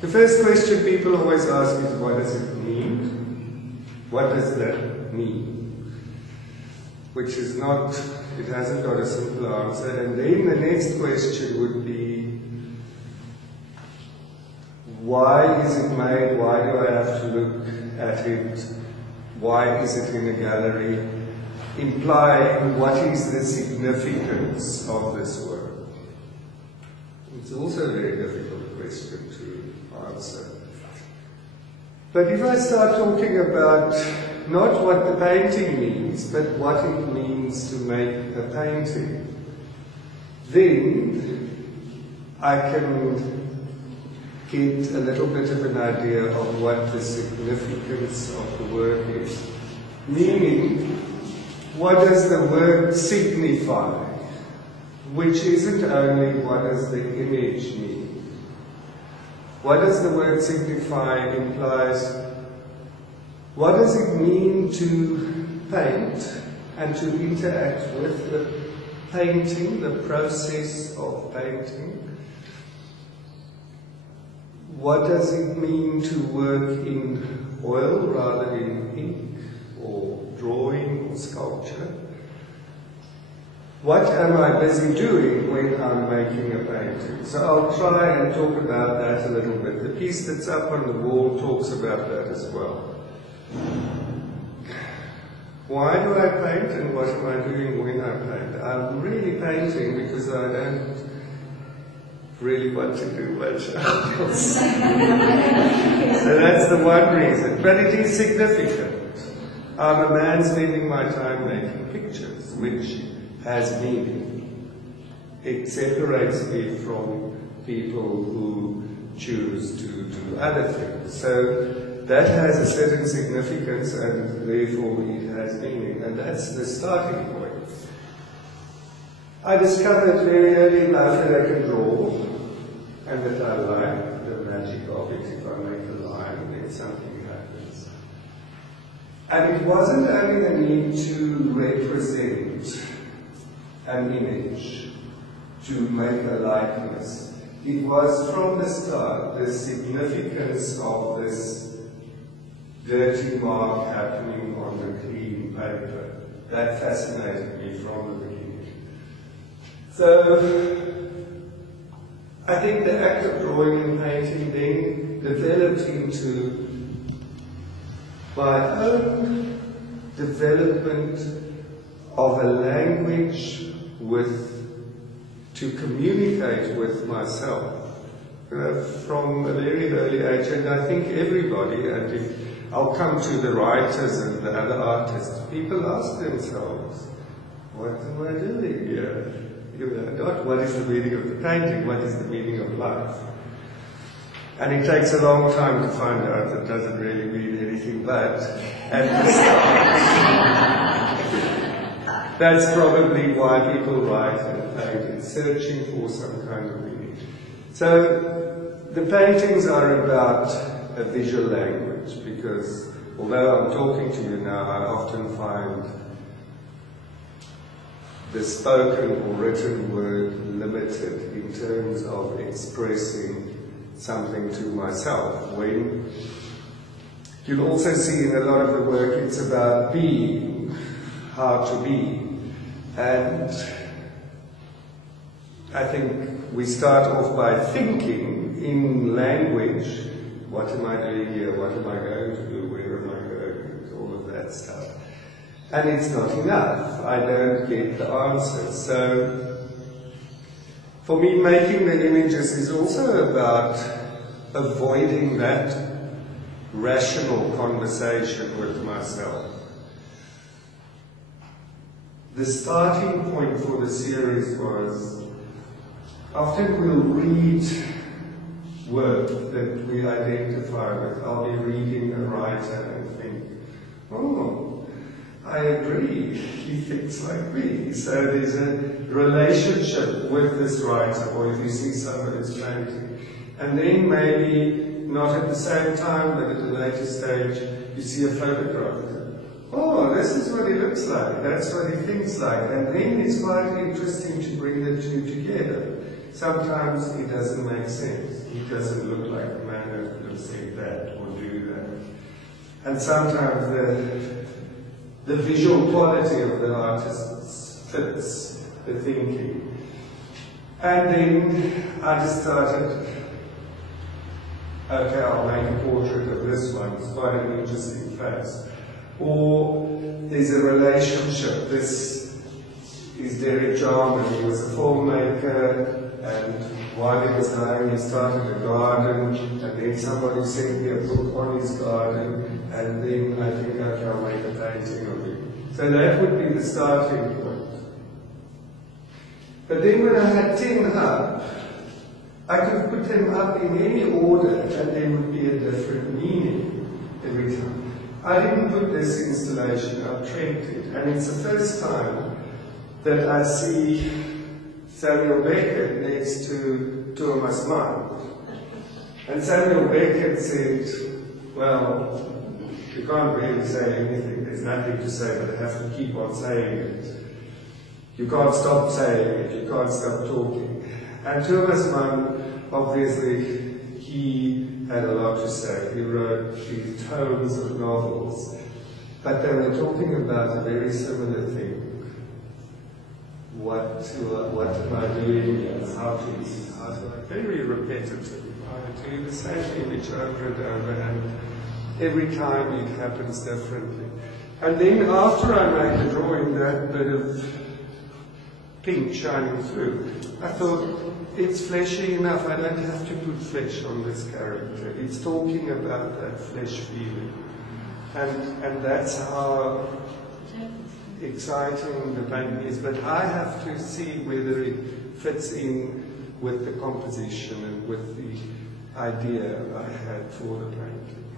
The first question people always ask is, what does it mean? What does that mean? Which is not, it hasn't got a simple answer. And then the next question would be, why is it made? Why do I have to look at it? Why is it in a gallery? Implying what is the significance of this work? It's also a very difficult question to answer. But if I start talking about not what the painting means, but what it means to make a painting, then I can get a little bit of an idea of what the significance of the work is. Meaning, what does the word signify? Which isn't only what does the image mean. What does the word signify implies, what does it mean to paint and to interact with the painting, the process of painting? What does it mean to work in oil rather than ink or drawing or sculpture? What am I busy doing when I'm making a painting? So I'll try and talk about that a little bit. The piece that's up on the wall talks about that as well. Why do I paint and what am I doing when I paint? I'm really painting because I don't really want to do much else. So that's the one reason. But it is significant. I'm a man spending my time making pictures, which has meaning. It separates me from people who choose to do other things. So that has a certain significance and therefore it has meaning. And that's the starting point. I discovered very early in life that I can draw and that I like the magic of it. If I make a line, then something happens. And it wasn't only the need to represent an image, to make a likeness. It was from the start the significance of this dirty mark happening on the clean paper. That fascinated me from the beginning. So I think the act of drawing and painting then developed into my own development of a language to communicate with myself from a very early age. And I think everybody, and if I'll come to the writers and the other artists, people ask themselves, what am I doing here? Not what is the meaning of the painting, what is the meaning of life? And it takes a long time to find out that doesn't really mean anything but at the start. That's probably why people write and paint, it's searching for some kind of meaning. So the paintings are about a visual language, because although I'm talking to you now, I often find the spoken or written word limited in terms of expressing something to myself. When you'll also see in a lot of the work it's about being, how to be. And I think we start off by thinking in language, what am I doing here, what am I going to do, where am I going, all of that stuff. And it's not enough. I don't get the answers. So for me, making the images is also about avoiding that rational conversation with myself. The starting point for the series was, often we'll read work that we identify with. I'll be reading a writer and think, oh, I agree, he thinks like me. So there's a relationship with this writer, or if you see somebody's painting. And then maybe, not at the same time, but at a later stage, you see a photograph. Oh, this is what he looks like, that's what he thinks like. And then it's quite interesting to bring the two together. Sometimes it doesn't make sense. He doesn't look like the man manner could have said that or do that. And sometimes the visual quality of the artist fits the thinking. And then I just started, okay, I'll make a portrait of this one. It's quite an interesting face. Or there's a relationship. This is Derek Jarman. He was a filmmaker, and while he was dying, he started a garden, and then somebody sent me a book on his garden, and then I think, okay, I'll make a painting of him. So that would be the starting point. But then when I had 10 up, I could put them up in any order, and there would be a different meaning every time. I didn't put this installation up, tracked it, and it's the first time that I see Samuel Beckett next to Thomas Mann. And Samuel Beckett said, well, you can't really say anything, there's nothing to say, but I have to keep on saying it. You can't stop saying it, you can't stop talking. And Thomas Mann, obviously, he had a lot to say. He wrote these tomes of novels, but they were talking about a very similar thing. What am I doing here? How to very repetitive. I do the same image over and over, and every time it happens differently. And then after I made the drawing, that bit of pink shining through, I thought, it's fleshy enough, I don't have to put flesh on this character. It's talking about that flesh feeling. And that's how exciting the painting is. But I have to see whether it fits in with the composition and with the idea I had for the painting.